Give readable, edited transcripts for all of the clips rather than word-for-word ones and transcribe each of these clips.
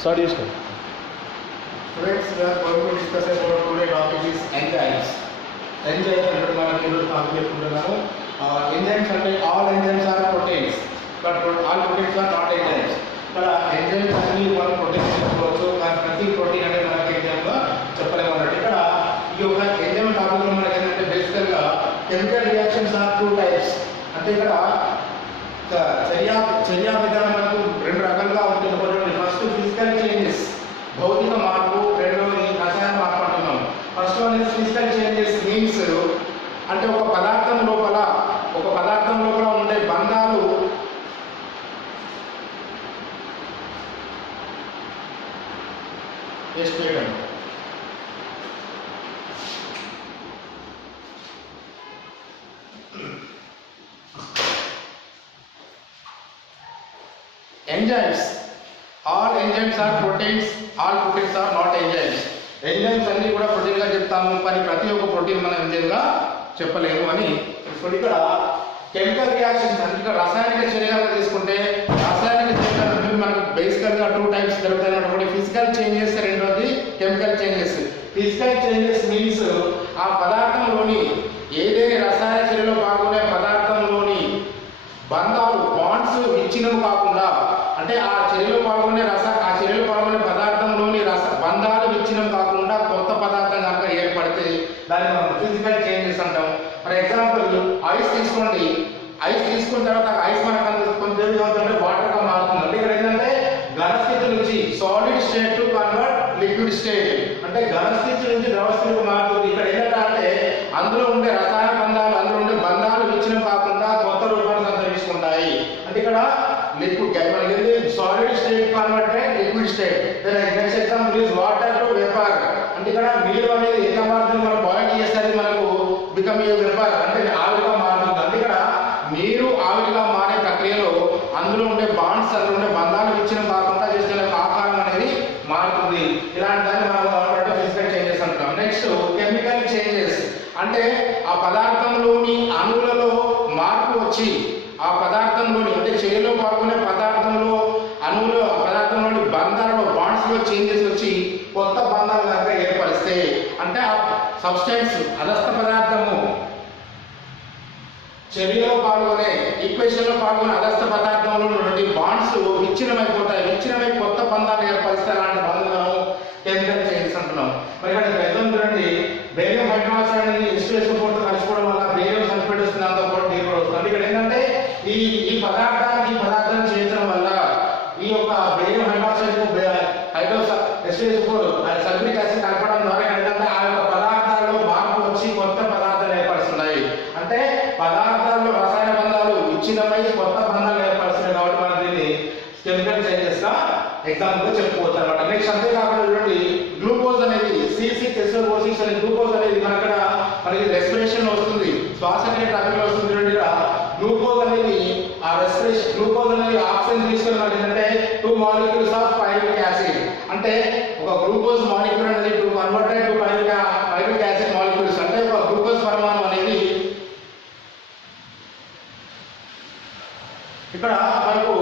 Start your study. Students, we are going to discuss about today's topic is enzymes. Enzymes అంటే మనం ఈరోజు topic చెప్పుకుంటున్నాము. Enzymes అంటే all enzymes are proteins, but all proteins are not enzymes. ఇక్కడ enzymes అన్ని మనం proteins చెప్పుకోవచ్చు, కానీ ప్రతి ప్రోటీన్ అనేది మనకి enzyme గా చెప్పలేము అన్నట్టు. ఇక్కడ ఈ యొక్క enzyme టాపిక్ లో మనకి ఏంటంటే బేసికల్ గా chemical reactions are two types. అంటే ఇక్కడ చర్యా విధానం మనకు రెండు రకాలుగా ఉంటుంది. ఒకటి ఫస్ట్ ఫిజికల్ చేంజెస్, భౌతిక మార్పు, రెండవది రసాయన మార్పు అంటున్నాం. First one is physical changes means అంటే ఒక పదార్థం లోపల ఉండే బంధాలు చేయడం. Enzymes. All enzymes are proteins. All proteins are not enzymes. Enzymes అన్ని కూడా ప్రోటీన్ గా చెప్తాము, కానీ ప్రతి ఒక్క ప్రోటీన్ మనం ఎంజైమ్ గా చెప్పలేము అని. ఇప్పుడు ఇక్కడ కెమికల్ రియాక్షన్స్ అంటే ఇక్కడ రసాయనిక చర్యలు తీసుకుంటే రాసాయనిక చర్యలు మనకు బేసికల్ గా టూ టైప్స్ జరుగుతాయి. ఒకటి ఫిజికల్ చేంజెస్, రెండోది chemical changes. Physical changes means ఆ పదార్థంలోని ఏదైనా రసాయన చర్యలో పాల్గొనే పదార్థంలోని బంధాలు బాండ్స్ విచ్ఛిన్నం కాకుండా, అంటే ఆ చర్యలో పాల్గొనే పదార్థంలోని బంధాలు విచ్ఛిన్నం కాకుండా కొత్త పదార్థం కనుక ఏర్పడితే దాన్ని మనం ఫిజికల్ చేంజెస్ అంటాం. ఫర్ ఎగ్జాంపుల్ ఐస్ తీసుకోండి. ఐస్ తీసుకున్న తర్వాత ఐస్ మనకు కొంచెం అవుతుంటే వాటర్ గా మారుతుంది. అంటే ఇక్కడ ఏంటంటే ఘన స్థితి నుంచి solid state to convert liquid state, అంటే ఘన స్థితి నుంచి ద్రవ స్థితికి మారుతుంది. ఇక్కడ ఏంటంటే అందులో ఉండే రసాయన బంధాలు, అందులో ఉండే బంధాలు విచ్ఛిన్నం కాకుండా కొత్త రూపాన్ని సంతరించుకుంటాయి. అంటే ఇక్కడ liquid solid state converted liquid state. Next example is water to vapour. అంటే ఇక్కడ నీరు అనేది ఎంత మారుతుంది, మనం బాయిల్ చేస్తే మనకు బికమ్ ఏ వేపర్, అంటే ఆవిరిగా మారుతుంది. అంటే ఇక్కడ నీరు ఆవిరిగా మారే ప్రక్రియలో అందులో ఉండే బాండ్స్, అందులో ఉండే బంధాలు విచ్ఛిన్నం కాకుండా చేస్తే ఆకారం అనేది మారుతుంది. ఇలాంటి దాన్ని మనం ఫిజికల్ చేంజెస్ అంటాం. నెక్స్ట్ కెమికల్ చేంజెస్ అంటే ఆ పదార్థంలోని అణువులలో మార్పు వచ్చి ఆ పదార్థంలోని అంటే చర్యలో పాల్గొనే పదార్థంలో పదార్థంలోని బంధాలలో బాండ్స్ లో చేంజెస్ వచ్చి కొత్త బంధాలు కనుక ఏర్పరిస్తే, అంటే ఆ సబ్స్టెన్స్ అదస్థ పదార్థము చర్యలో పాల్గొనే ఈక్వేషన్ లో పాల్గొనే అదస్థ పదార్థంలో ఉన్నటువంటి బాండ్స్ విచ్ఛిన్నమైపోతాయి. విచ్ఛిన్నమై కొత్త బంధాలు ఏర్పరిస్తే అలాంటి బంధాలను కెమికల్ చేంజెస్ అంటున్నాం. మరి ఇక్కడ ప్రజెంట్ చూడండి, బేరియం హైడ్రాక్సైడ్ అనేది H2SO4 తో కలిసిపోవడం వల్ల బేరియం సల్ఫేట్ వస్తుంది, దాంతో పాటు నీరు కూడా వస్తుంది. ఇక్కడ ఏంటంటే ఈ పదార్థాన్ని చేర్చడం వల్ల ఈ యొక్క barium hydroxide H2SO4 sulphuric acid కలపడం ద్వారా ఏంటంటే ఆ యొక్క పదార్థాల్లో మార్పు వచ్చి కొత్త పదార్థాలు ఏర్పరుస్తున్నాయి. అంటే పదార్థాల్లో రసాయన బంధాలు విచ్ఛిన్నమై కొత్త బంధాలు ఏర్పరుస్తున్నాయి. కాబట్టి మనం దీన్ని కెమికల్ చేంజెస్ గా ఎగ్జాంపుల్ గా చెప్పుకోవచ్చు అనమాట. నెక్స్ట్ అంతేకాకుండా చూడండి, గ్లూకోజ్ అనేది C6SO4 అనే గ్లూకోజ్ అనేది మనకి రెస్పిరేషన్ లో వస్తుంది, శ్వాసక్రియ ప్రక్రియలో వస్తుంది. చూడండి, ఇక్కడ గ్లూకోజ్ అనేది ఆ రెస్పిరేషన్ గ్లూకోజ్ అనేది ఆక్సిజన్ తీసుకొని మనకి ఏంటంటే 2 molecules ఆఫ్ పైరువిక్ యాసిడ్, అంటే ఒక గ్లూకోజ్ మాలిక్యూల్ అనేది converted to pyruvic acid molecules. అంటే ఒక గ్లూకోజ్ పరమాణు అనేది ఇక్కడ మనకు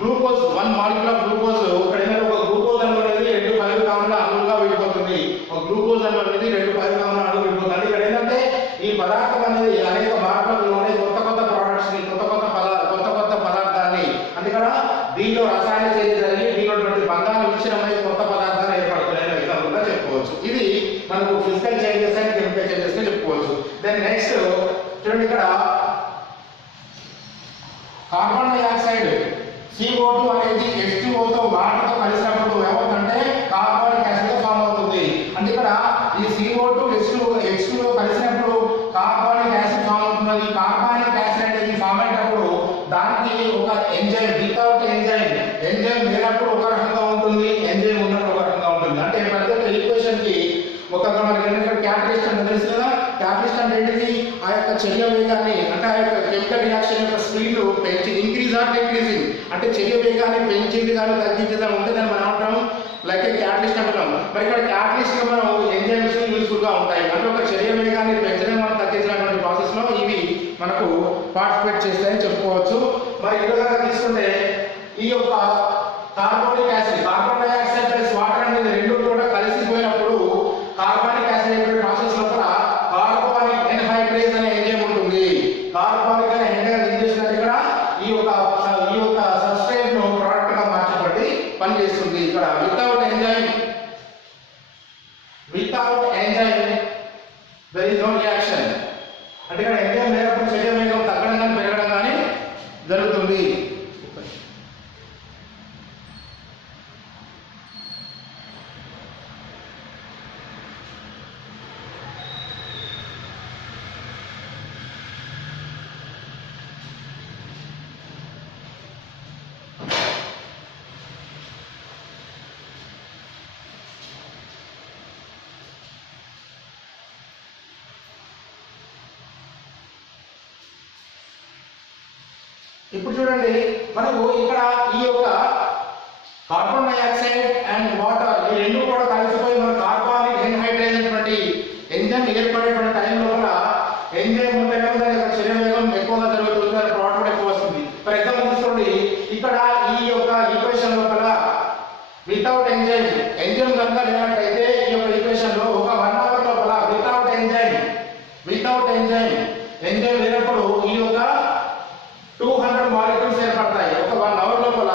గ్లూకోజ్ 1 molecule ఆఫ్ గ్లూకోజ్ ఇక్కడ ఏంటంటే ఒక గ్లూకోజ్ అనేది 2 పైరువిక్ ఆమ్ల అణువులుగా విడిపోతుంది. ఒక గ్లూకోజ్ అనేది 2 పైరువిక్ ఆమ్ల అణువులు విడిపోతుంది. అంటే ఇక్కడ ఏంటంటే ఈ పదార్థం అనేది అనేక మార్పులలోనే కొత్త ప్రొడక్ట్స్ ని కొత్త పదార్థాన్ని, అంటే ఇక్కడ దీనిలో రసాయన చర్య జరిగి దీనిలో బంధాలు విచ్ఛిన్నమై కొత్త పదార్థాలు ఏర్పడుతున్నాయని ఎగ్జాంపుల్ గా చెప్పుకోవచ్చు. ఇది మనకు physical changes and chemical changes గా చెప్పుకోవచ్చు. దెన్ నెక్స్ట్ చూడండి, ఇక్కడ కార్బన్ డైఆక్సైడ్ CO2 అనేది H2O తో వాటర్తో కలిసినప్పుడు ఏమవుతుందంటే కార్బనిక్ యాసిడ్ గా ఫామ్ అవుతుంది. అంటే ఇక్కడ ఈ CO2 H2O కలిసినప్పుడు కార్బనిక్ యాసిడ్ ఫామ్ అవుతుంది. ఈ కార్బనిక్ యాసిడ్ అనేది ఫామ్ అయినప్పుడు దానికి ఒక ఎంజైమ్, వితౌట్ ఎంజైమ్ లేనప్పుడు ఒక రకంగా ఉంటుంది, ఎంజైమ్ ఉన్నప్పుడు ఒక రకంగా ఉంటుంది. అంటే ప్రతి ఒక్క ఈక్వేషన్ కి మనకి ఏంటంటే క్యాటలిస్ట్ అంటే తెలుసు కదా. క్యాటలిస్ట్ అంటే ఏంటిది, ఆ యొక్క చర్య వేగాన్ని, అంటే ఆ యొక్క కెమికల్ రియాక్షన్ యొక్క స్పీడ్ పెంచి ఇంక్రీజ్ ఆర్ డిక్రీజింగ్, అంటే చర్య వేగాన్ని పెంచేది కానీ తగ్గించేది ఉంటే దాన్ని మనం అంటాం లైక్ క్యాటలిస్ట్ అంటున్నాం. మరి ఇక్కడ క్యాటలిస్ట్ గా మనం ఎంజైమ్స్ యూస్ఫుల్ గా ఉంటాయి. అంటే ఒక చర్య వేగాన్ని పెంచడం మనం తగ్గించినటువంటి ప్రాసెస్ లో ఇవి మనకు పార్టిసిపేట్ చేస్తాయని చెప్పుకోవచ్చు. మరి ఇక్కడ తీసుకుంటే ఈ యొక్క కార్బోనిక్ యాసిడ్, కార్బన్ డైఆక్సైడ్ పనిచేస్తుంది. ఇక్కడ without enzyme there is no reaction. అంటే ఇక్కడ ఎంజైమ్ లేనప్పుడు శరీర వేగం తగ్గడం కానీ పెరగడం కానీ జరుగుతుంది. ఇప్పుడు చూడండి, మనకు ఇక్కడ ఈ యొక్క కార్బన్ డైఆక్సైడ్ అండ్ వాటర్ ఈ రెండు కూడా కలిసిపోయి మన కార్బానిక్ ఎన్హైడ్రేట్ అయినటువంటి ఎంజైమ్ ఏర్పడేటువంటి టైంలో కూడా ఎంజైమ్ ఉంటేనే దాని యొక్క శరీర వేగం ఎక్కువగా జరుగుతుంది, దాని ప్రోడక్ట్ కూడా ఎక్కువ వస్తుంది. ఫర్ ఎగ్జాంపుల్ తీసుకోండి, ఇక్కడ ఈ యొక్క ఈక్వేషన్ లోపల వితౌట్ ఎంజైమ్ కనుక లేనట్టయితే ఈ యొక్క ఈక్వేషన్ లో ఒక 1 అవర్ లోపల వితౌట్ ఎంజైమ్ లేనప్పుడు ఈ యొక్క 200 మాలిక్యూల్స్ ఏర్పడతాయి. ఒక 1 అవర్ లోపల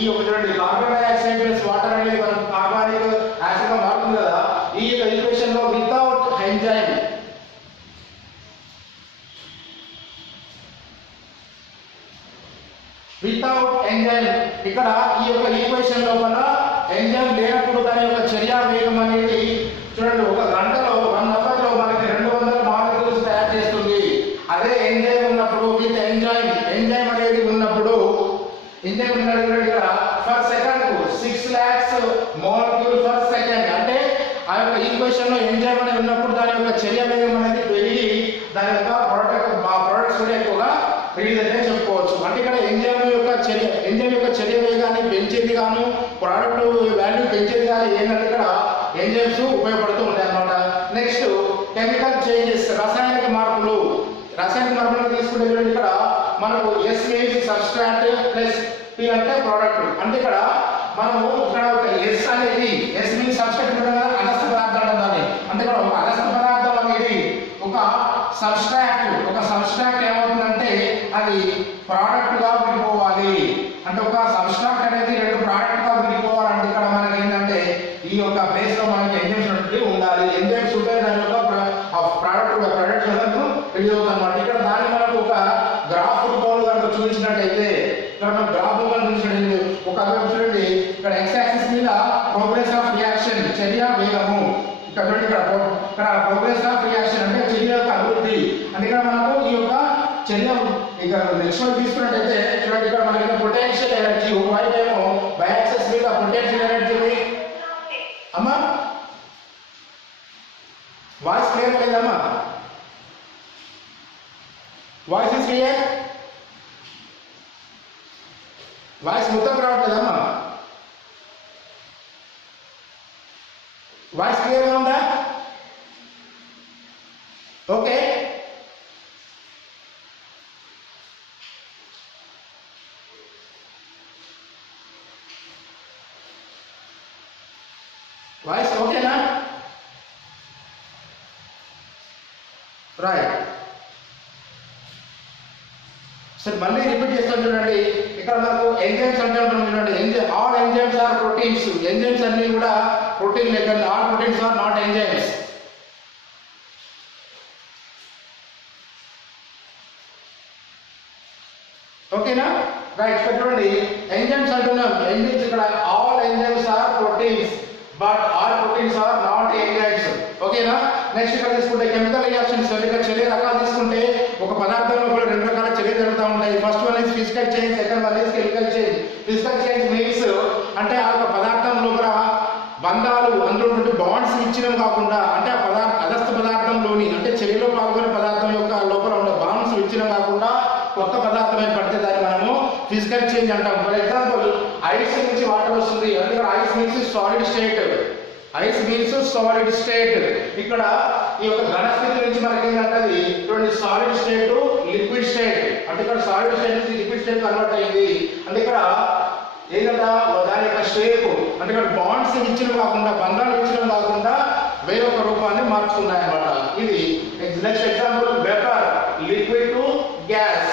ఈ ఒక చూడండి కార్బన్ డైఆక్సైడ్ ప్లస్ వాటర్ అనేది మనకు కార్బానిక్ యాసిడ్ గా మారుతుంది కదా. ఈ ఈక్వేషన్ లో వితౌట్ ఎంజైమ్ ఇక్కడ ఈ యొక్క ఈక్వేషన్ లోపల ఎంజైమ్ లేనప్పుడు దాని యొక్క చర్య వేగం అనేది చూడండి ఒక గంటలో 1 అవర్ లో మనకి 200 మాలిక్యూల్స్ తయారు చేస్తుంది. అదే ఎంజైమ్ ఉన్నప్పుడు విత్ ఎంజైమ్ అనేది ఉన్నప్పుడు for second 6 lakhs molecule for second. అంటే ఆ యొక్క ఈక్వేషన్ లో ఎంజైమ్ అనేది ఉన్నప్పుడు దాని యొక్క చర్య వేగం అనేది పెరిగి దాని యొక్క ప్రొడక్ట్స్ కూడా ఎక్కువగా పెరిగిందని చెప్పుకోవచ్చు. అంటే ఇక్కడ ఎంజైమ్ యొక్క చర్య వేగాన్ని పెంచేది గాను ప్రోడక్ట్ వాల్యూ పెంచేది కానీ ఏంటంటే ఇక్కడ ఎంజైమ్స్ ఉపయోగపడుతూ ఉంటాయి అన్నమాట. నెక్స్ట్ కెమికల్ చేంజెస్, రాసాయనిక మార్పులు తీసుకుంటే చూడండి, ఇక్కడ మనకు S means substrate plus P అంటే ప్రోడక్ట్. అంటే ఇక్కడ మనము ఇక్కడ ఒక S మీన్స్ సబ్స్ట్రాట్ ఉంటుంది కదా, అనస్థ పదార్థం అంటారు. అంటే ఇక్కడ ఒక అనస్థ పదార్థం అనేది ఒక సబ్స్ట్రాక్ట్ ఏమవుతుందంటే అది ప్రోడక్ట్ గా విడిపోవాలి. అంటే ఒక సబ్స్ట్రాక్ట్ అనేది 2 ప్రోడక్ట్ గా విడిపోవాలంటే ఇక్కడ మనకి ఏంటంటే ఈ యొక్క ప్లేస్ లో మనకి ఎంజైమ్స్ ఉండాలి. ఎంజైమ్స్ ఉంటే దాని యొక్క ప్రొడక్ట్ రిలీజ్ అవుతుంది అన్నమాట. ఇక్కడ దాన్ని మనకు ఒక గ్రాఫ్ రూపంలో కనుక చూపించినట్టయితే ఇక్కడ మనం గ్రాఫ్ రూపంలో చూసినట్టయితే ఒక చూడండి, ఇక్కడ x యాక్సిస్ మీద ప్రోగ్రెస్ ఆఫ్ రియాక్షన్ చర్య వేగము, ఇక్కడ చూడండి ఇక్కడ ప్రోగ్రెస్ ఆఫ్ రియాక్షన్ అంటే చర్య యొక్క అభివృద్ధి. అంటే ఇక్కడ మనకు ఈ యొక్క చర్య ఇక నెక్స్ట్ తీసుకున్నట్టయితే చూడండి, ఇక్కడ మనకి పొటెన్షియల్ ఎనర్జీ ఒకవైపు ఏమో y యాక్సిస్ మీద పొటెన్షియల్ ఎనర్జీ. అమ్మా వాయిస్ క్లియర్ లేదమ్మా? Voice is clear? వాయిస్ మొత్తం రావట్లేదమ్మా? వాయిస్ క్లియర్గా ఉందా? ఓకే. వాయిస్ ఓకేనా? రైట్. సరే మళ్ళీ రిపీట్ చేస్తాను చూడండి, ఇక్కడ మనకు ఎంజైమ్స్ అంటే చూడండి, all enzymes are proteins. Enzymes అన్ని కూడా ప్రోటీన్ లెక్క, all proteins are not enzymes. ఓకేనా? రైట్. చూడండి ఎంజైమ్స్ అంటున్నాం, ఎంజైమ్స్ ఇక్కడ all enzymes are proteins but all proteins are not enzymes. ఓకేనా? నెక్స్ట్ ఇక్కడ తీసుకుంటే కెమికల్ రియాక్షన్స్, ఇక్కడ చర్య రకాలు తీసుకుంటే ఒక పదార్థంలో కూడా 2 రకాల చర్యలు జరుగుతూ ఉంటాయి. First one is physical change, second one is chemical change. Physical change means అంటే ఆ యొక్క పదార్థం లోపల బంధాలు, అందులో బాండ్స్ ఇచ్చడం కాకుండా, అంటే ఆ అదస్థ పదార్థంలోని అంటే చర్యలో పాల్గొనే పదార్థం యొక్క లోపల ఉండే బాండ్స్ ఇచ్చడం కాకుండా కొత్త పదార్థం పడితే దాన్ని మనము ఫిజికల్ చేంజ్ అంటాం. ఫర్ ఎగ్జాంపుల్ ఐస్ నుంచి వాటర్ వస్తుంది, అందుకే ఐస్ మీన్స్ సాలిడ్ స్టేట్. ఇక్కడ ఈ యొక్క ఘన స్థితి నుంచి మనకి ఏంటంటే చూడండి సాలిడ్ స్టేట్ లిక్విడ్ స్టేట్. అంటే ఇక్కడ సాలిడ్ స్టేట్ నుంచి లిక్విడ్ స్టేట్ కన్వర్ట్ అయింది. అంటే ఇక్కడ ఏంటంటే దాని యొక్క షేప్ అంటే ఇక్కడ బాండ్స్ ఇచ్చడం కాకుండా, బంధాలు ఇచ్చడం కాకుండా వేరొక రూపాన్ని మార్చుకున్నాయి అన్నమాట. ఇది next example vapour, liquid to gas,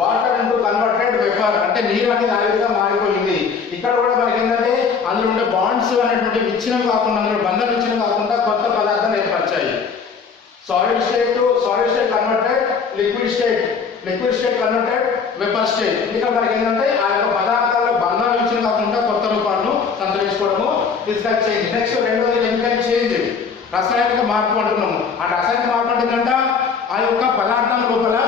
water into converted vapour. అంటే నీరు అనేది ఆ విధంగా మారిపోయింది. ఇక్కడ కూడా మనకి ఏంటంటే అందులో ఉండే బాండ్స్ అనేటువంటి విచ్ఛిన్నం కాకుండా, అందులో బంధం విచ్ఛిన్నం కాకుండా కొత్త పదార్థాలు ఏర్పరిచాయి. Solid state converted liquid state converted vapour state. ఇక్కడ మనకి ఏంటంటే ఆ యొక్క పదార్థాల్లో బంధం విచ్ఛిన్నం కాకుండా కొత్త రూపాలను సంతరించుకోవడము ఫిజికల్ చేంజ్. నెక్స్ట్ రెండోది కెమికల్ చేంజ్, రసాయనిక మార్పు అంటున్నాము. ఆ రసాయనిక మార్పు అంటే ఏంటంటే ఆ యొక్క పదార్థం లోపల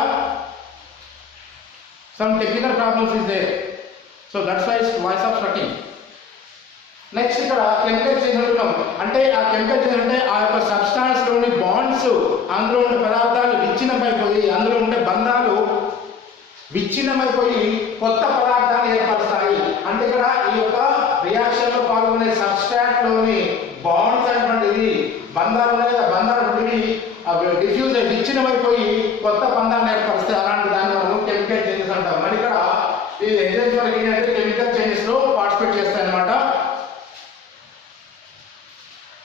some technical problems is there, so that's why it's voice of strucking. Next ఇక్కడ కెమికల్ చేంజ్ అంటున్నాం. అంటే ఆ కెమికల్ చేంజ్ అంటే ఆ యొక్క సబ్స్టాన్స్ లోని బాండ్స్, అందులో ఉండే పదార్థాలు విచ్ఛిన్నమైపోయి, అందులో ఉండే బంధాలు విచ్ఛిన్నమైపోయి కొత్త పదార్థాలు ఏర్పరుస్తాయి. అంటే ఇక్కడ ఈ యొక్క రియాక్షన్ లో పాల్గొనే సబ్స్టాట్ లోని బాండ్స్ అనేటువంటిది బంధాలు డిఫ్యూజ్ అయి విచ్ఛిన్నమైపోయి కొత్త బంధాలను ఏర్పరుస్తాయి. అలాంటి దాన్ని మనం కెమికల్ చేంజెస్ అంటాం. మరి ఇక్కడ ఈ ఎంజైమ్స్ వరకు ఏంటంటే కెమికల్ చేంజెస్ లో పార్టిసిపేట్ చేస్తాయి అన్నమాట.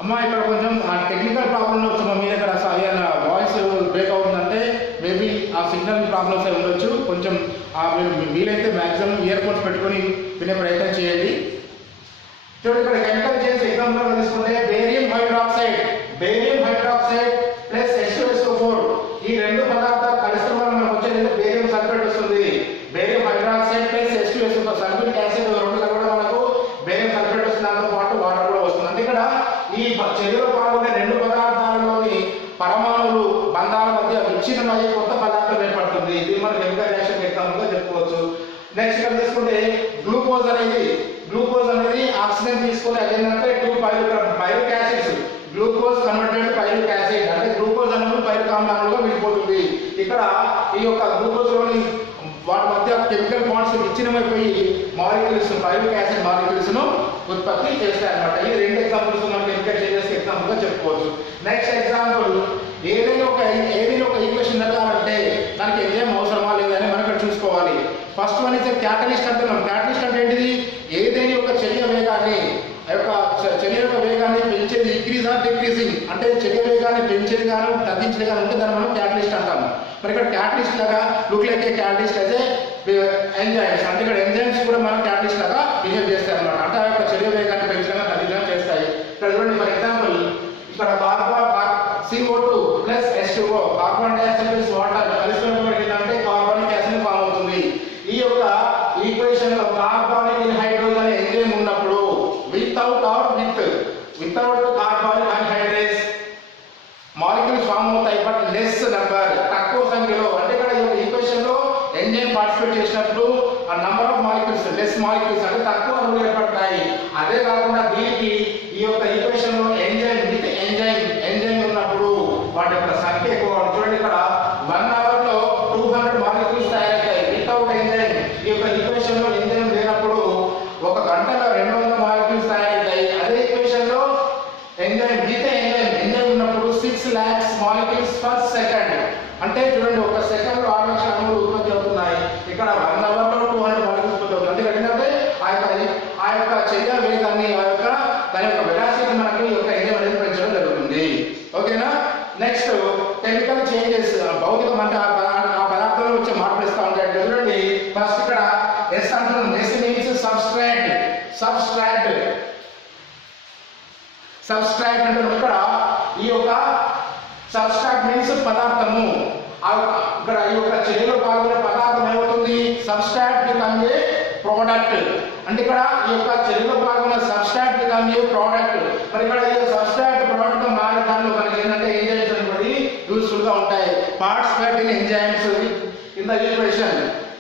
అమ్మ ఇక్కడ కొంచెం టెక్నికల్ ప్రాబ్లమ్ వచ్చాము. మీ దగ్గర ఏదైనా వాయిస్ బ్రేక్ అవుతుందంటే మేబీ ఆ సిగ్నల్ ప్రాబ్లమ్స్ అయి ఉండొచ్చు. కొంచెం మీరు వీలైతే మ్యాక్సిమం ఇయర్ ఫోన్స్ పెట్టుకొని వినే ప్రయత్నం చేయండి. చూడండి ఇక్కడ కెమికల్ చేంజ్ ఎగ్జాంపుల్ తీసుకుంటే బేరియం హైడ్రాక్సైడ్ ప్లస్ H2SO4 ఈ రెండు పదార్థాలు కలిసిన వల్ల మనకు వచ్చేది బేరియం సల్ఫేట్ వస్తుంది. Barium hydroxide plus H2SO4 sulphuric acid రెండు కలవడం మనకు బేరియం సల్ఫేట్ వస్తుంది. దాంతో పాటు వాటర్ కూడా వస్తుంది. అంటే ఇక్కడ ఈ చర్యలో పాల్గొనే రెండు పదార్థాలలోని పరమాణువులు బంధాల మధ్య విచ్ఛిన్నమయ్యే కొత్త పదార్థం ఏర్పడుతుంది. ఇది మన కెమికల్ రియాక్షన్ ఎగ్జాంపుల్ గా చెప్పుకోవచ్చు. నెక్స్ట్ ఇక్కడ తీసుకుంటే గ్లూకోజ్ అనేది ఆక్సిజన్ తీసుకొని అదేంటంటే 2 pyruvic acids, glucose converted pyruvic acid, అంటే గ్లూకోజ్ అనేది పైరువిక్ ఆమ్లాలుగా విడిపోతుంది. ఇక్కడ ఈ యొక్క గ్లూకోజ్ లోని వాటి మధ్య కెమికల్ బాండ్స్ విచ్ఛిన్నమైపోయి మాలిక్యూల్స్, పైరువిక్ యాసిడ్ మాలిక్యూల్స్ ను ఉత్పత్తి చేస్తాయి అన్నమాట. ఈ రెండు ఎగ్జాంపుల్స్ మనం కెమికల్ చేంజెస్ ఎగ్జాంపుల్ గా చెప్పుకోవచ్చు. నెక్స్ట్ ఎగ్జాంపుల్ ఏదైనా ఒక ఈక్వేషన్ జరగాలంటే దానికి ఎంజైమ్ అవసరమా లేదా అని మనం ఇక్కడ చూసుకోవాలి. ఫస్ట్ వన్ ఇస్ క్యాటలిస్ట్ అంటున్నాం. క్యాటలిస్ట్ అంటే ఏంటిది? ఏదైనా ఒక చర్య వేగాన్ని పెంచేది ఇంక్రీజ్ ఆర్ డిక్రీజింగ్, అంటే చర్య వేగాన్ని పెంచేది కానీ తగ్గించేది కానీ ఉంటే దాన్ని మనం క్యాటలిస్ట్ అంటాము. మరి ఇక్కడ క్యాటలిస్ట్ లాగా లుక్ లైక్ ఏ క్యాటలిస్ట్ అయితే ఎంజైమ్స్, అంటే ఇక్కడ ఎంజైమ్స్ కూడా మనం క్యాటలిస్ట్ లాగా బిహేవ్ చేస్తాయి అన్నమాట. అంటే ఆ యొక్క చర్య వేగాన్ని పెంచడం తగ్గించడం చేస్తాయి. ఇక్కడ చూడండి ఫర్ ఎగ్జాంపుల్ ఇక్కడ CO2 plus H2O, carbon dioxide plus water కలిసినప్పుడు ఏంటంటే కార్బనిక్ యాసిడ్ ఫామ్ అవుతుంది. ఈ యొక్క ఈక్వేషన్ లో కార్బానిక్ హైడ్రోజన్ ఎంజైమ్ ఉన్నప్పుడు వితౌట్ కార్బానిక్ హైడ్రేస్ మాలిక్యూల్స్ ఫామ్ అవుతాయి, బట్ లెస్ నెంబర్, తక్కువ సంఖ్యలో. అంటే ఇక్కడ ఈ ఈక్వేషన్ లో ఎంజైమ్ పార్టిసిపేట్ చేసినప్పుడు ఆ number of molecules less molecules అంటే తక్కువ అణువులు ఏర్పడతాయి. అదే కాకుండా దీనికి ఈ యొక్క ఈక్వేషన్ లో ఎంజైమ్ విత్ ఎంజైమ్ ఉన్నప్పుడు వాటి యొక్క సంఖ్య ఎక్కువ. చూడండి ఇక్కడ 1 అవర్ లో 200 మాలిక్యూల్స్ తయారవుతాయి వితౌట్ ఎంజైమ్. ఈ యొక్క ఈక్వేషన్ లో ఎంజైమ్ లేనప్పుడు 1 గంటలో 200 మాలిక్యూల్స్ తయారవుతాయి. అదే ఈక్వేషన్ లో ఎంజైమ్ విత్ ఎంజైమ్ ఉన్నప్పుడు 6 lakhs మాలిక్యూల్స్ పర్ సెకండ్. అంటే చూడండి 1 సెకండ్ లో 6 లక్షల అణువులు ఉత్పత్తి అవుతున్నాయి. ఇక్కడ 1 అవర్ లో 200 మాలిక్యూల్స్ ఉత్పత్తి అవుతుంది. అంటే ఏంటంటే ఆ యొక్క చర్య వేగాన్ని, దాని యొక్క వెలాసిటీ మనకి ఈ యొక్క ఎంజైమ్ అనేది పెంచడం జరుగుతుంది. ఓకేనా? నెక్స్ట్ కెమికల్ చేంజెస్, భౌతిక అంటే ఆ పదార్థంలో వచ్చే మార్పులు ఇస్తూ ఉంటాయి. చూడండి ఫస్ట్ ఇక్కడ ఎస్ అంటున్నాం. ఎస్ మీన్స్ సబ్స్ట్రాట్ అంటే ఇక్కడ ఈ యొక్క సబ్స్ట్రాట్ మీన్స్ పదార్థము. ఇక్కడ ఈ యొక్క చర్యలో పాల్గొనే పదార్థం ఏమవుతుంది? Substrate become a product. అంటే ఇక్కడ ఈ యొక్క చర్యలో పాల్గొన్న సబ్స్ట్రాట్ బికమ్ ఏ ప్రోడక్ట్. మరి ఇక్కడ ఈ సబ్స్ట్రాట్ ప్రోడక్ట్ మారే దానిలో మనకి ఏంటంటే ఎంజైమ్స్ అనేవి యూస్ఫుల్ గా ఉంటాయి. Participate in enzymes in the equation.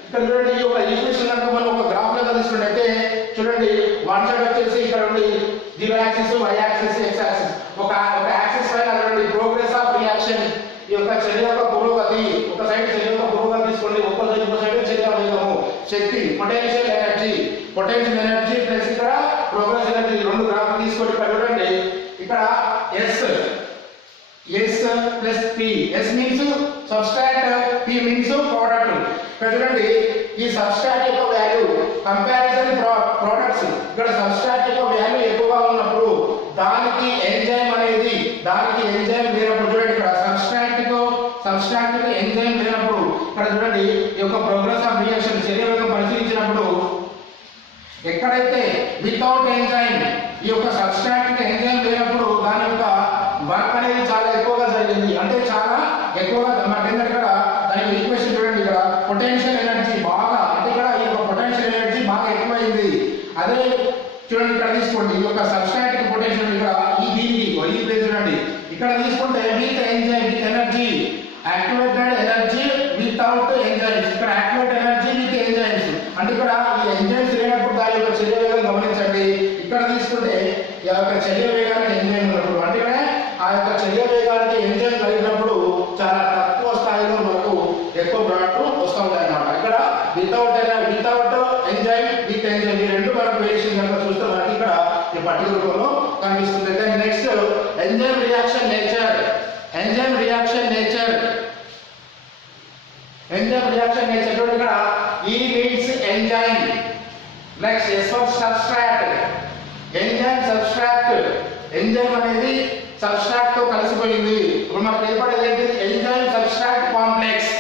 ఇక్కడ చూడండి ఈ యొక్క ఈక్వేషన్ కనుక మనం ఒక గ్రాఫ్ లాగా తీసుకున్నట్లయితే చూడండి వన్ సైడ్ వచ్చేసి ఇక్కడ ఉండి 0 axis, y axis, x axis. ఒక యాక్సిస్ పైన చూడండి ప్రోగ్రెస్ ఆఫ్ రియాక్షన్, ఈ యొక్క చర్య యొక్క పురోగతి. ఒక సైడ్ చర్య యొక్క పురోగతి తీసుకోండి, ఇంకో సైడ్ చర్య వేగము, శక్తి, పొటెన్షియల్ ఎనర్జీ ప్లస్ ఇక్కడ ప్రోగ్రెస్ ఎనర్జీ. రెండు గ్రాఫ్ తీసుకొని ఇక్కడ చూడండి ఇక్కడ S plus P. S means substrate, P means product. ఇక్కడ చూడండి ఈ సబ్స్ట్రాట్ యొక్క వాల్యూ కంపారిజన్ ప్రొడక్ట్స్. ఇక్కడ సబ్స్ట్రాట్ యొక్క వాల్యూ ఎక్కువగా ఉన్నప్పుడు దానికి ఎంజైమ్ లేనప్పుడు చూడండి ఇక్కడ సబ్స్ట్రాట్ కు ఎంజైమ్ లేనప్పుడు ఇక్కడ చూడండి ఈ యొక్క ప్రోగ్రెస్ ఆఫ్ రియాక్షన్ చర్య వేగం పరిశీలించినప్పుడు ఎక్కడైతే వితౌట్ ఎంజైమ్ ఈ యొక్క సబ్స్ట్రాక్ట్ ఎంజైమ్ లేనప్పుడు దాని యొక్క వర్క్ అనేది చాలా ఎక్కువగా జరిగింది, అంటే చాలా ఎక్కువగా మనకి ఇక్కడ దానికి ఈక్వేషన్ చూడండి, ఇక్కడ పొటెన్షియల్ ఎనర్జీ బాగా, అంటే ఇక్కడ ఈ యొక్క పొటెన్షియల్ ఎనర్జీ బాగా ఎక్కువైంది. అదే చూడండి ఇక్కడ తీసుకోండి, ఈ యొక్క సబ్స్ట్రాక్ట్ పొటెన్షియల్ ఇక్కడ ఈ దీనికి ఈ ప్లేస్ చూడండి, ఇక్కడ తీసుకుంటే with enzyme with energy activated energy without enzymes, ఇక్కడ యాక్టివేటెడ్ ఎనర్జీ విత్ ఎంజైమ్స్, అంటే ఇక్కడ ఈ ఎంజైమ్స్ లేనప్పుడు దాని యొక్క చర్య వేగం గమనించండి. ఇక్కడ తీసుకుంటే ఈ యొక్క చర్య వేగానికి ఎంజైమ్ ఉన్నప్పుడు, అంటే ఇక్కడ ఆ యొక్క చర్య వేగానికి ఎంజైమ్ కలిగినప్పుడు చాలా తక్కువ స్థాయిలో మనకు ఎక్కువ ప్రోడక్ట్ వస్తూ ఉంటాయి అన్నమాట. ఇక్కడ వితౌట్ ఎంజైమ్ విత్ ఎంజైమ్ ఈ రెండు మనకు వేరియేషన్ కనుక చూస్తే మనకి ఇక్కడ ఈ పర్టికులర్ రూపంలో కనిపిస్తుంది. Then next enzyme reaction nature. Enzyme reaction nature ఇక్కడ E means enzyme. Next S for substrate. Enzyme substrate, enzyme అనేది సబ్స్ట్రాక్ట్ తో కలిసిపోయింది. ఇప్పుడు మనకు ఏర్పడేది ఏంటి? Enzyme substrate complex.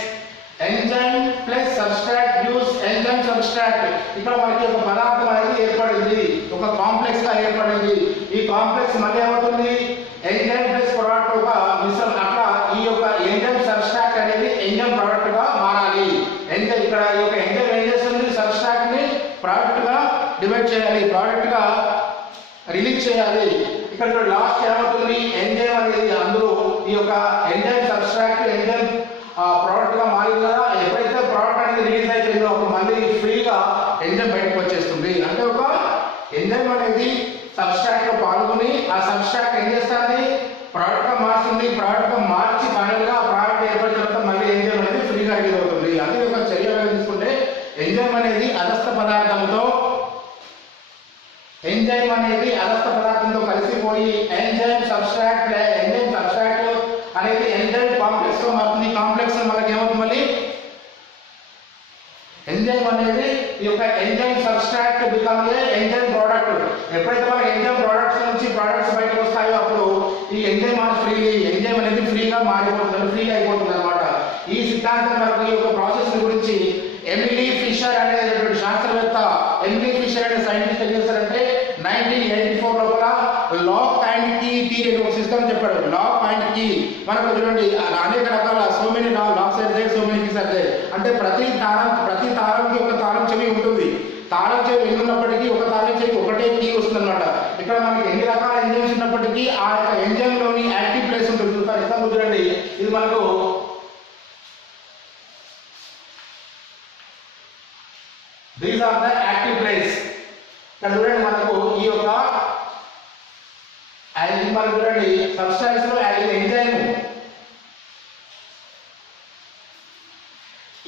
Enzyme plus substrate use enzyme substrate. ఇక్కడ మనకి ఒక పదార్థం అనేది ఏర్పడింది, ఒక కాంప్లెక్స్ గా ఏర్పడింది. ఈ కాంప్లెక్స్ మళ్ళీ ఏమవుతుంది? ఎంజైమ్ ప్లస్ ప్రొడక్ట్ ఒక మిశ్రమం. అట్లా ఈ యొక్క ఎంజైమ్ సబ్స్ట్రాక్ట్ అనేది ఎంజైమ్ ప్రొడక్ట్ గా మారాలి. ఎంజైమ్ ఇక్కడ ఈ యొక్క ఎంజైమ్ ఏం చేస్తుంది? సబ్స్ట్రాక్ట్ ని ప్రొడక్ట్ గా డివైడ్ చేయాలి, ప్రొడక్ట్ గా రిలీజ్ చేయాలి. ఇక్కడ లాస్ట్ ఏమవుతుంది? ఎంజైమ్ అనేది అందులో ఈ యొక్క ఎంజైమ్ సబ్స్ట్రాక్ట్ ఎంజైమ్ ప్రోడక్ట్ గా మారింది కదా, ఎప్పుడైతే ప్రోడక్ట్ అనేది రిలీజ్ అయిపోయిందో అప్పుడు మళ్ళీ ఫ్రీగా ఎంజైమ్ బయటకు వచ్చేస్తుంది. అంటే ఒక ఎంజైమ్ అనేది సబ్స్ట్రాక్ట్ లో పాల్గొని ఆ సబ్స్ట్రాక్ట్ ఏం చేస్తుంది? ప్రోడక్ట్ గా మారుతుంది. ప్రోడక్ట్ గా మార్చి ఫైనల్ గా ప్రోడక్ట్ ఏర్పడిన తర్వాత మళ్ళీ ఎంజైమ్ అనేది ఫ్రీగా రిలీజ్ అవుతుంది. అదే ఒక చర్య తీసుకుంటే ఎంజైమ్ అనేది అదస్థ పదార్థంతో కలిసిపోయి ఎంజైమ్ సబ్స్ట్రాక్ట్ అనేది ఎంజైమ్ కాంప్లెక్స్ లో మారుతుంది. కాంప్లెక్స్ లో మనకి ఏమవుతుంది? మళ్ళీ ఎంజైమ్ అనేది ఈ యొక్క enzyme subtract become a enzyme product. ఎప్పుడైతే మన ఎంజైమ్ ప్రోడక్ట్స్ నుంచి ప్రోడక్ట్స్ బయటకు వస్తాయో అప్పుడు ఈ ఎంజైమ్ అనేది ఫ్రీగా మారిపోతుంది, ఫ్రీగా అయిపోతుంది అనమాట. ఈ సిద్ధాంతం మనకు ఈ యొక్క ప్రాసెస్ గురించి ఎమిలీ ఫిషర్ అనేటువంటి శాస్త్రవేత్త, ఎమిలీ ఫిషర్ అనే సైంటిస్ట్ ఏం చేస్తారంటే 1984 లోపల లాక్ అండ్ కీ థియరీ ఒక సిస్టమ్ చెప్పాడు. లాక్ అండ్ కీ మనకు చూడండి అనేక రకాల సో మెనీ లాక్స్ అయితే సో మెనీ కీస్ అయితే, అంటే ప్రతి తారంకి ఒక తాళం చెవి ఉంటుంది. తాళం చెవి ఎన్ని ఉన్నప్పటికీ ఒక తాళం చెవి ఒకటే కీ వస్తుంది అనమాట. ఇక్కడ మనకి ఎన్ని రకాల ఎంజైమ్స్ ఉన్నప్పటికీ ఆ యొక్క ఎంజైమ్ లోని యాక్టివ్ ప్లేస్ ఉంటుంది. ఎగ్జాంపుల్ చూడండి, ఇది మనకు these are the active place. ఇక్కడ చూడండి మనకు ఈ యొక్క మనకు చూడండి సబ్స్టాన్స్ లో ఎంజైమ్,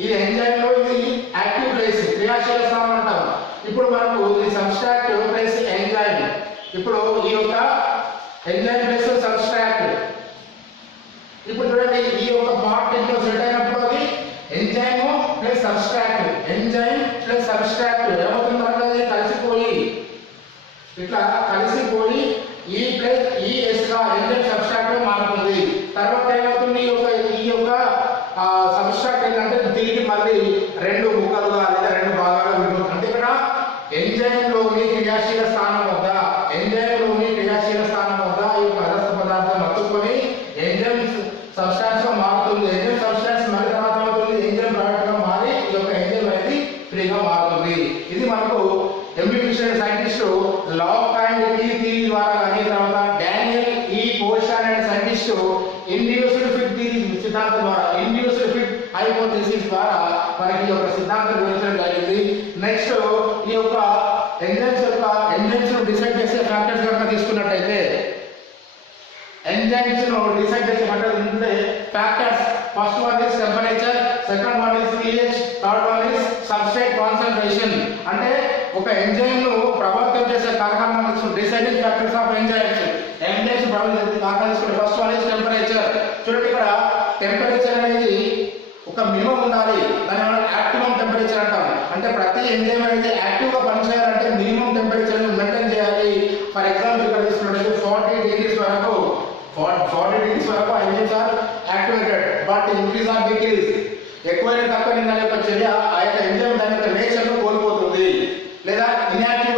ఇది ఎంజైమ్ లో ఇది యాక్టివ్ ప్లేస్, క్రియాశీల స్థానం అంటాం. ఇప్పుడు మనకు ఈ సబ్స్ట్రాక్ట్ ప్లస్ ఎంజైమ్, ఇప్పుడు ఈ యొక్క ఎంజైమ్ ప్లస్ సబ్స్ట్రాక్ట్, ఇప్పుడు చూడండి ఈ యొక్క పార్ట్ ఇంట్లో సెట్ అయినప్పుడు అది enzyme plus subtract, enzyme plus subtract ఏమవుతుంది? కలిసిపోయి ఇట్లా కలిసిపోయి ఈ ప్లస్ ఈఎస్ గా ఎంజైమ్ సబ్స్ట్రాక్ట్ మారుతుంది. తర్వాత ఏమవుతుంది? ఈ యొక్క సబ్స్ట్రాక్ట్ ఏంటంటే తిరిగి మళ్ళీ రెండు ముక్కలుగా లేదా రెండు భాగాలుగా విడిపోతుంది. అంటే ఇక్కడ ఎంజైమ్ లోని క్రియాశీల స్థానం వద్ద ఈ యొక్క అదస్థ పదార్థం అతుక్కొని ఎంజైమ్ సబ్స్టాన్స్ గా మారుతుంది. ఎంజైమ్ సబ్స్టాన్స్ మళ్ళీ తర్వాత ఏమవుతుంది? ఎంజైమ్ ప్రోడక్ట్ గా మారి ఈ యొక్క ఎంజైమ్ అనేది ఫ్రీగా మారుతుంది. ఇది మనకు Emil Fischer scientist lock and key theory ద్వారా కానీ, తర్వాత డానియల్ ఈ పోర్షన్ అనే సైంటిస్ట్ ఇండ్యూస్డ్ ఫిట్ థియరీ సిద్ధాంతం ద్వారా, ఇండ్యూస్డ్ ఫిట్ హైపోథెసిస్ ద్వారా మనకి ఈ యొక్క సిద్ధాంతం వివరించడం జరిగింది. నెక్స్ట్ ఈ యొక్క ఎంజైమ్స్ ను డిసైడ్ చేసే ఫ్యాక్టర్స్ కనుక తీసుకున్నట్టయితే ఎంజైమ్స్ ను డిసైడ్ చేసే factors first one is temperature, second one is pH, third one is substrate concentration. అంటే ఒక ఎంజైమ్ ను ప్రభావితం చేసే కారకాలను డిసైడింగ్ ఫ్యాక్టర్స్ ఆఫ్ ఎంజైమ్స్ ప్రభావితం చేసే కారకాలు ఫస్ట్ వన్ ఇస్ టెంపరేచర్. చూడండి ఇక్కడ టెంపరేచర్ అనేది ఒక మినిమం ఉండాలి, దాన్ని మనం యాక్టిమం టెంపరేచర్ అంటాం. అంటే ప్రతి ఎంజైమ్ అనేది యాక్టివ్ గా పనిచేయాలంటే మినిమం టెంపరేచర్ ని మెయింటైన్ చేయాలి. ఫర్ ఎగ్జాంపుల్ ఇక్కడ తీసుకున్నట్లయితే 40 డిగ్రీస్ వరకు enzymes are activated, but increase or decrease, ఎక్కువైనా తక్కువ దాని యొక్క చర్య ఆ యొక్క ఎంజైమ్ దాని యొక్క నేచర్ ను కోల్పోతుంది లేదా ఇన్యాక్టివ్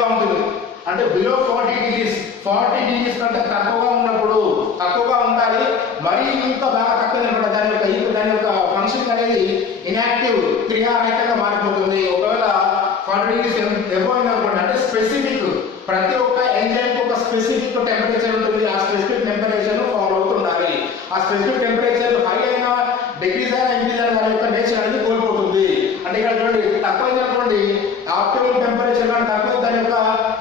40 degrees కంటే తక్కువగా ఉన్నప్పుడు తక్కువగా ఉండాలి. మరీ ఇంకా బాగా తక్కువ ఉన్నప్పుడు దాని యొక్క ఫంక్షన్ అనేది ఇన్యాక్టివ్ క్రియారహితంగా మారిపోతుంది. ఒకవేళ 40 degrees ఎబో అనుకోండి, అంటే స్పెసిఫిక్ ప్రతి ఒక్క ఎంజైమ్ ఒక స్పెసిఫిక్ టెంపరేచర్ ఉంటుంది. ఆ స్పెసిఫిక్ టెంపరేచర్ ఫాలో అవుతుండాలి. ఆ స్పెసిఫిక్ టెంపరేచర్ హై అయినా డిగ్రీస్ అయినా ఇంక్రీజ్ అయినా దాని యొక్క నేచర్ అనేది కోల్పోతుంది. అంటే ఇక్కడ చూడండి, తక్కువైంది అనుకోండి ఆప్టిమల్ టెంపరేచర్ కానీ తక్కువ దాని యొక్క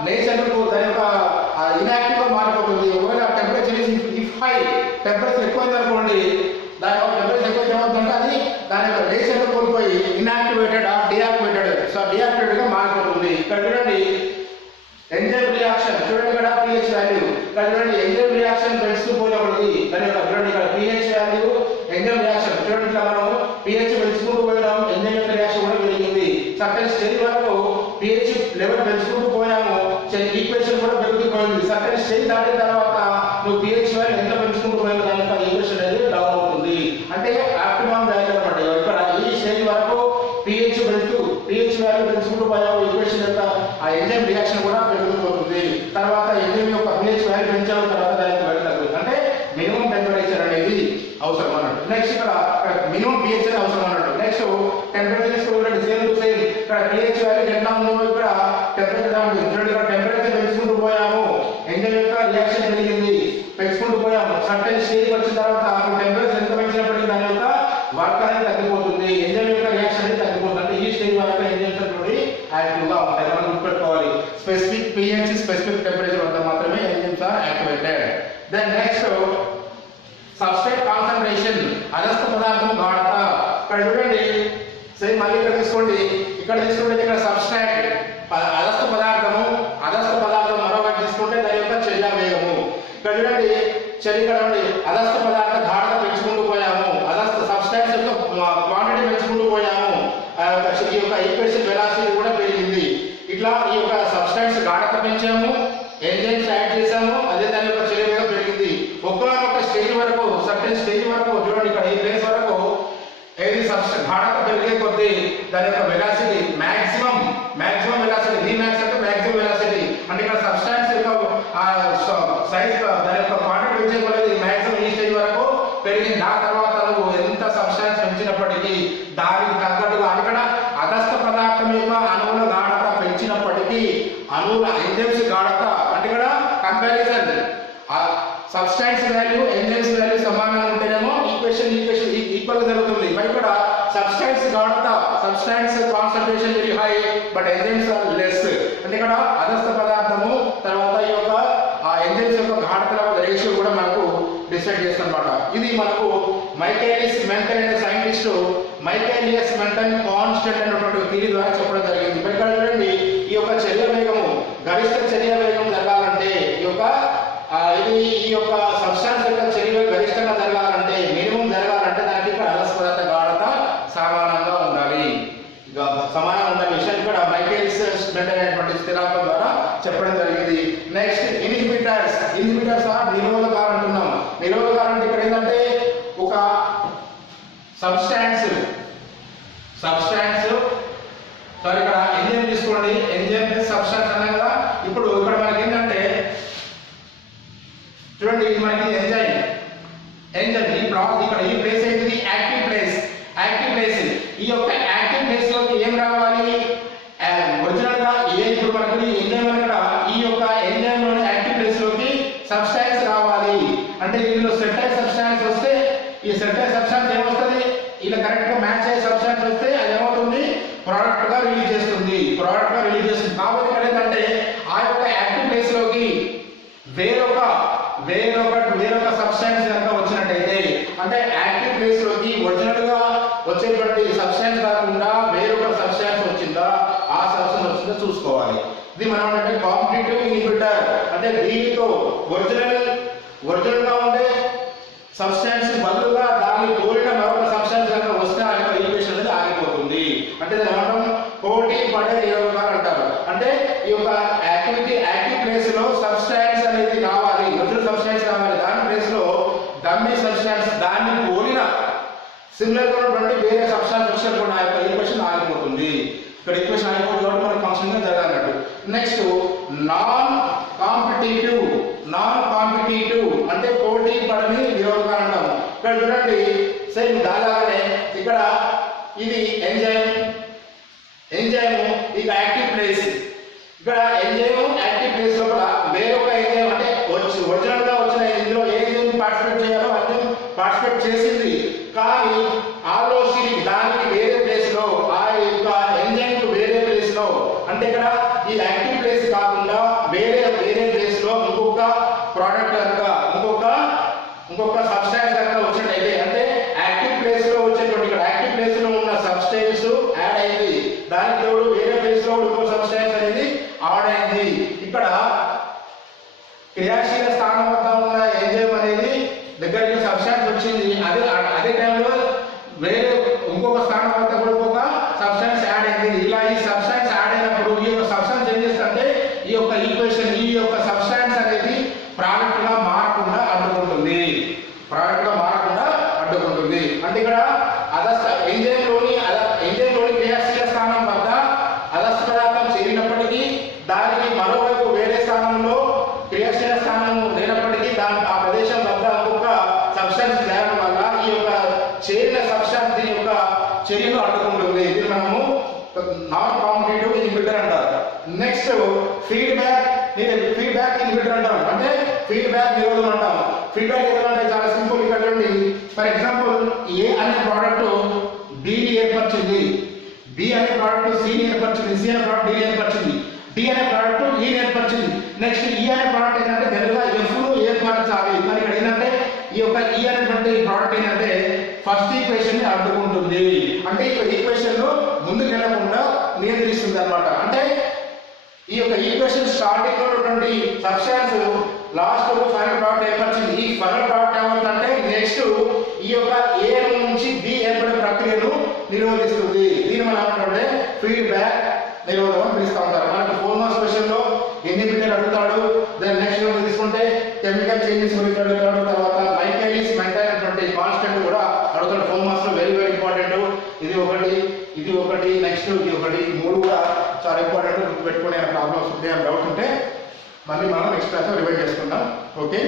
నేచర్ దాని యొక్క ఇన్యాక్టివ్ గా మారిపోతుంది. ఒకవేళ టెంపరేచర్ ఇఫ్ హై టెంపరేచర్ ఎక్కువైంది అనుకోండి, దాని యొక్క టెంపరేచర్ ఎక్కువ ఏమవుతుందంటే అది దాని యొక్క నేచర్ కోల్పోయి ఇన్యాక్టివేటెడ్ డియాక్టివేటెడ్ డియాక్టివేటెడ్ గా మారిపోతుంది. ఇక్కడ చూడండి ఎంజైమ్ రియాక్షన్ చూడండి, ఇక్కడ pH వాల్యూ ఇక్కడ చూడండి ఎంజైమ్ రియాక్షన్ పెంచుతూ పోయినప్పుడు దాని యొక్క చూడండి ఇక్కడ pH వాల్యూ ఎంజైమ్ రియాక్షన్ చూడండి, ఇట్లా మనం pH పెంచుకుంటూ పోయినాం, ఎంజైమ్ యొక్క రియాక్షన్ కూడా పెరిగింది. సర్టెన్ స్టేజ్ వరకు pH లెవెల్ పెంచుకుంటూ పోయాము, ఈక్వేషన్ కూడా పెరుగుతూ పోయింది. సర్టెన్ స్టేజ్ దాటిన తర్వాత నువ్వు pH వాల్యూ ఎంత పెంచుకుంటూ పోయినా దాని యొక్క ఈక్వేషన్ అనేది డౌన్ అవుతుంది. అంటే ఆప్టిమమ్ వాల్యూ అన్నమాట. ఇక్కడ ఈ స్టేజ్ వరకు pH వాల్యూ పెంచుకుంటూ పోయాము, ఈక్వేషన్ యొక్క ఆ ఎంజైమ్ రియాక్షన్ కూడా పెరుగుతుంది. తర్వాత ఎంజైమ్ యొక్క pH వాల్యూ పెంచాము, తర్వాత దానికి వాల్యూ తగ్గుతుంది. అంటే మినిమం టెంపరేచర్ అనేది అవసరం అన్నట్టు. నెక్స్ట్ ఇక్కడ మినిమం pH అనేది అవసరం అన్నట్టు. నెక్స్ట్ టెంపరేచర్ కూడా సేమ్ టు సేమ్ ఇక్కడ pH వాల్యూ ఎంత ఉందో ఇక్కడ టెంపరేచర్ ఉంటుంది. చూడండి ఇక్కడ టెంపరేచర్ పెంచుకుంటూ పోయాము, ఎంజైమ్ యొక్క రియాక్షన్ పెరిగింది, పెంచుకుంటూ పోయాము. సర్టెన్ స్టేజ్ వచ్చిన తర్వాత టెంపరేచర్ ఎంత పెంచినప్పటికీ దాని యొక్క వర్క్ అనేది తగ్గిపోతుంది, ఎంజైమ్ యొక్క రియాక్షన్ అనేది తగ్గిపోతుంది. అంటే ఈ స్టేజ్ వరకు ఎంజైమ్స్ అనేవి యాక్టివ్ గా ఉంటాయి. మనం గుర్తుపెట్టుకోవాలి, స్పెసిఫిక్ pH స్పెసిఫిక్ టెంపరేచర్ వద్ద మాత్రమే enzymes are activated. Then next substrate concentration, అదస్థ పదార్థం గాఢత. ఇక్కడ చూడండి సేమ్ మళ్ళీ ఇక్కడ తీసుకోండి, ఇక్కడ సబ్స్ట్రాట్ అదస్థ పదార్థం మరొకటి తీసుకుంటే దాని యొక్క చర్య వేగము. ఇక్కడ చూడండి ఇక్కడ అదస్థ పదార్థ గాఢత పెంచుకుంటూ పోయాము, అదస్థ సబ్స్టాన్స్ యొక్క క్వాంటిటీ పెంచుకుంటూ పోయాము, ఈ యొక్క ఈక్వేషన్ వెలాసిటీ కూడా పెరిగింది. ఇట్లా ఈ యొక్క సబ్స్టాన్స్ గాఢత పెంచాము, ఎంజైమ్స్ యాడ్ చేసాము, అదే దాని యొక్క చర్య వేగం పెరిగింది. ఒక్కొక్క స్టేజ్ వరకు సర్టెన్ స్టేజ్ వరకు చూడండి ఇక్కడ ఈ ప్లేస్ వరకు ఏది సబ్స్టాన్స్ గాఢత పెరిగే కొద్దీ దాని యొక్క వెలాసిటీ మాక్సిమం వెలాసిటీ Vmax అంటే మాక్సిమం వెలాసిటీ. అంటే ఇక్కడ సబ్స్టాన్స్ యొక్క సైజ్ దాని యొక్క క్వాంటిటీ పెంచే కొద్దీ మాక్సిమం ఈ స్టేజ్ వరకు పెరిగింది. ఆ తర్వాత నువ్వు ఎంత సబ్స్టాన్స్ పెంచినప్పటికీ దానికి తగ్గట్టుగా ఇక్కడ అదస్థ పదార్థం యొక్క అణువుల గాఢత పెంచినప్పటికీ అణువుల ఎంజైమ్స్ గాఢత అంటే ఇక్కడ comparison substance value enzymes value సమానంగా ఉంటేనేమో ఈక్వేషన్ ఈక్వల్ గా జరుగుతుంది. మరి ఇక్కడ సబ్స్టాన్స్ గాఢత substance concentration very high but enzymes are less. అంటే ఇక్కడ అదస్థ పదార్థము తర్వాత ఈ యొక్క ఎంజైమ్స్ యొక్క గాఢతల రేషియో కూడా మనకు డిసైడ్ చేస్తుందన్నమాట. ఇది మనకు మైకేలియస్ మెంటన్ అనే సైంటిస్ట్ మైకేలియస్ మెంటన్ కాన్స్టెంట్ అనేటువంటి థియరీ ద్వారా చెప్పడం జరిగింది. ఇక్కడ చూడండి ఈ యొక్క చర్య వేగము గరిష్ట చర్య వేగం జరగాలంటే ఈ యొక్క సబ్స్టాన్స్ యొక్క చర్య గరిష్టంగా జరగాలంటే మినిమం జరగాలంటే దానికి ఇక్కడ అదస్థ పదార్థ గాఢత సమానంగా ఉండాలి. సమానంగా ఉన్న విషయం ఇక్కడ మైకేలియస్ మెంటన్ అనేటువంటి స్థిరాంకం ద్వారా చెప్పడం జరిగింది. నెక్స్ట్ ఇన్హిబిటర్స్ ఆర్ నిరోధకాలు అంటున్నాం. నిరోధకాలు అంటే ఇక్కడ ఏంటంటే ఒక సబ్స్టాన్స్ ఇక్కడ ఎంజైమ్ తీసుకోండి, ఎంజైమ్ ప్లస్ సబ్స్టాన్స్ అన్నాం కదా. ఇప్పుడు ఇక్కడ మనకి ఏంటంటే చూడండి ఇది మనకి ఎంజైమ్ ఇక్కడ ఈ ప్లేస్ ఏంటిది యాక్టివ్ ప్లేస్. ఈ యొక్క యాక్టివ్ ప్లేస్ లోకి ఏం రావాలి ఒరిజినల్ గా ఇప్పుడు మనకి ఎంజైమ్ ఇక్కడ ఈ యొక్క ఎంజైమ్ లోని యాక్టివ్ ప్లేస్ లోకి సబ్స్టాన్స్ రావాలి. అంటే ఇందులో సెటైల్ సబ్స్టాన్స్ వస్తే ఈ సెటైల్ సబ్స్టాన్స్ ఏమొస్తుంది ఇలా కరెక్ట్ గా మ్యాచ్ అయ్యే సబ్స్టాన్స్ వస్తే అది ఏమవుతుంది ప్రోడక్ట్ గా రిలీజ్ చేస్తుంది. కాబట్టి ఇక్కడ ఏంటంటే ఆ యొక్క యాక్టివ్ ప్లేస్ లోకి వేరొక సబ్స్టాన్స్ కనుక వచ్చినట్టయితే అంటే యాక్టివ్ ప్లేస్ లోకి ఒరిజినల్ గా వచ్చేటువంటి సబ్స్టాన్స్ కాకుండా వేరొక సబ్స్టాన్స్ వచ్చిందా ఆ సబ్స్టాన్స్ వచ్చిందో చూసుకోవాలి. ఇది మనం అంటే కాంపిటిటివ్ ఇన్హిబిటర్. అంటే దీనితో ఒరిజినల్ గా ఉండే సబ్స్టాన్స్ బదులుగా దాన్ని కోరిన మరొక సబ్స్టాన్స్ కనుక వస్తే ఆ యొక్క ఈక్వేషన్ అనేది ఆగిపోతుంది. అంటే దాన్ని మనం పోటీ పడే నిరోధకాలు అంటారు. అంటే ఈ యొక్క యాక్టివ్ ప్లేస్ లో సబ్స్టాన్స్ అనేది రావాలి, ఒరిజినల్ సబ్స్టాన్స్ రావాలి. దాని ప్లేస్ లో డమ్మీ సబ్స్టాన్స్ దాన్ని పోలిన సిమిలర్ గా ఉన్నటువంటి వేరే సబ్స్టాన్స్ వచ్చినప్పుడు ఆ యొక్క ఈక్వేషన్ ఆగిపోతుంది. ఇక్కడ ఈక్వేషన్ అయిపోతుంది కాబట్టి మనకు ఫంక్షన్ గా జరగాలన్నట్టు. నెక్స్ట్ నాన్ కాంపిటీటివ్ అంటే పోటీ పడని నిరోధకాలు అంటాము. ఇక్కడ చూడండి సేమ్ దానిలాగానే ఇక్కడ ఇది ఎంజైమ్ ఇది యాక్టివ్ ప్లేస్. ఇక్కడ ఎంజైమ్ యాక్టివ్ ప్లేస్ లోపల వేరొక ఎంజైమ్ అంటే ఒరిజినల్ గా వచ్చిన ఇందులో ఏ ఎంజైమ్ పార్టిసిపేట్ చేయాలో ఎంజైమ్ పార్టిసిపేట్ చేసింది, కానీ ఆలోచించి దానికి వేరే ప్లేస్ లో ఆ యొక్క ఎంజైమ్ కు వేరే ప్లేస్ లో అంటే ఇక్కడ ఈ యాక్టివ్ ప్లేస్ కాకుండా వేరే ప్లేస్ లో ఇంకొక ప్రోడక్ట్ కనుక ఇంకొక సబ్స్టాన్స్ కనుక వచ్చినట్టయితే అంటే యాక్టివ్ ప్లేస్ లో వచ్చేటువంటి ఇక్కడ యాక్టివ్ ప్లేస్ లో ఉన్న సబ్స్టాన్స్ యాడ్ అయింది, దానికి తోడు వేరే ప్లేస్ లో ఇంకో సబ్స్టాన్స్ అనేది యాడ్ అయింది. ఇక్కడ క్రియాశీల స్థానం వద్ద ఉన్న ఎంజైమ్ అనేది దగ్గరికి సబ్స్టాన్స్ వచ్చింది, అదే టైంలో వేరే ఇంకొక స్థానం వద్ద కూడా ఇంకొక సబ్స్టాన్స్ యాడ్ అయింది. ఇలా ఈ సబ్స్టాన్స్ యాడ్ అయినప్పుడు ఈ యొక్క సబ్స్టాన్స్ ఏం చేస్తుంటే ఈ యొక్క ఈక్వేషన్ ఈ యొక్క సబ్స్టాన్స్ అనేది ప్రోడక్ట్ గా మారకుండా అడ్డుకుంటుంది. అంటే ఇక్కడ ఎంజైమ్ లోని క్రియాశీల స్థానం వద్ద అదస్త పదార్థం చేరినప్పటికీ దానికి మరోవైపు వేరే స్థానంలో క్రియాశీల స్థానం లేనప్పటికీ ఆ ప్రదేశం వద్ద ఇంకొక సబ్స్టాన్స్ చేరడం వల్ల ఈ యొక్క చేరిన సబ్స్టాన్స్ దీని యొక్క చర్యను అడ్డుకుంటుంది. ఇది మనము నాన్ కాంపిటీటివ్ ఇన్హిబిటర్ అంటారు. నెక్స్ట్ ఫీడ్బ్యాక్ ఇన్హిబిటర్ అంటారు, అంటే ఫీడ్బ్యాక్ నిరోధం అంటాము. ఫీడ్బ్యాక్ నిరోధం అంటే చాలా సింపుల్. ఇక్కడ చూడండి, ఫర్ ఎగ్జాంపుల్ ఏ అనే ప్రోడక్ట్ బిని ఏర్పరిచింది, బి అనే ప్రోడక్ట్ సిని ఏర్పరిచింది, సి అనే ప్రోడక్ట్ డిని ఏర్పరిచింది, డి అనే ప్రోడక్ట్ ఈని ఏర్పరిచింది. నెక్స్ట్ ఈ అనే ప్రోడక్ట్ ఏంటంటే జనరల్గా ఎఫ్ ను ఏర్పరచాలి, మరి ఇక్కడ ఏంటంటే ఈ యొక్క ఈ అనేటువంటి ప్రోడక్ట్ ఏంటంటే ఫస్ట్ ఈక్వేషన్ ని అడ్డుకుంటుంది, అంటే ఈ ఈక్వేషన్ ను ముందుకు వెళ్ళకుండా నియంత్రిస్తుంది అన్నమాట. అంటే ఈ యొక్క ఈక్వేషన్ స్టార్టింగ్ లో ఉన్నటువంటి సబ్స్టాన్స్ లాస్ట్ ఫైనల్ ప్రోడక్ట్ ఏర్పరిచింది. ఈ ఫైనల్ ప్రోడక్ట్ ఏమవుతుందంటే నెక్స్ట్ ఈ యొక్క ఏ నుంచి బి ఏర్పడే ప్రక్రియను నిరోధిస్తుంది. దీన్ని మనం ఏమంటే ఫీడ్బ్యాక్ నిరోధం అని పిలుస్తూ ఉంటారు. మనకు 4 మార్క్స్ క్వశ్చన్ లో ఇన్హిబిటర్ అడుగుతాడు, దాని నెక్స్ట్ తీసుకుంటే కెమికల్ చేంజెస్ గురించి అడుగుతాడు, తర్వాత మైకేలిస్ మెంటన్ అనేటువంటి కాన్స్టెంట్ కూడా అడుగుతాడు. 4 మార్క్స్ లో వెరీ ఇంపార్టెంట్. ఇది ఒకటి నెక్స్ట్ ఇది ఒకటి, 3 కూడా చాలా ఇంపార్టెంట్. గుర్తుపెట్టుకునే ప్రాబ్లమ్స్ ఉంటే డౌట్ ఉంటే మళ్ళీ మనం నెక్స్ట్ క్లాస్ రివైజ్ చేసుకుందాం. ఓకే.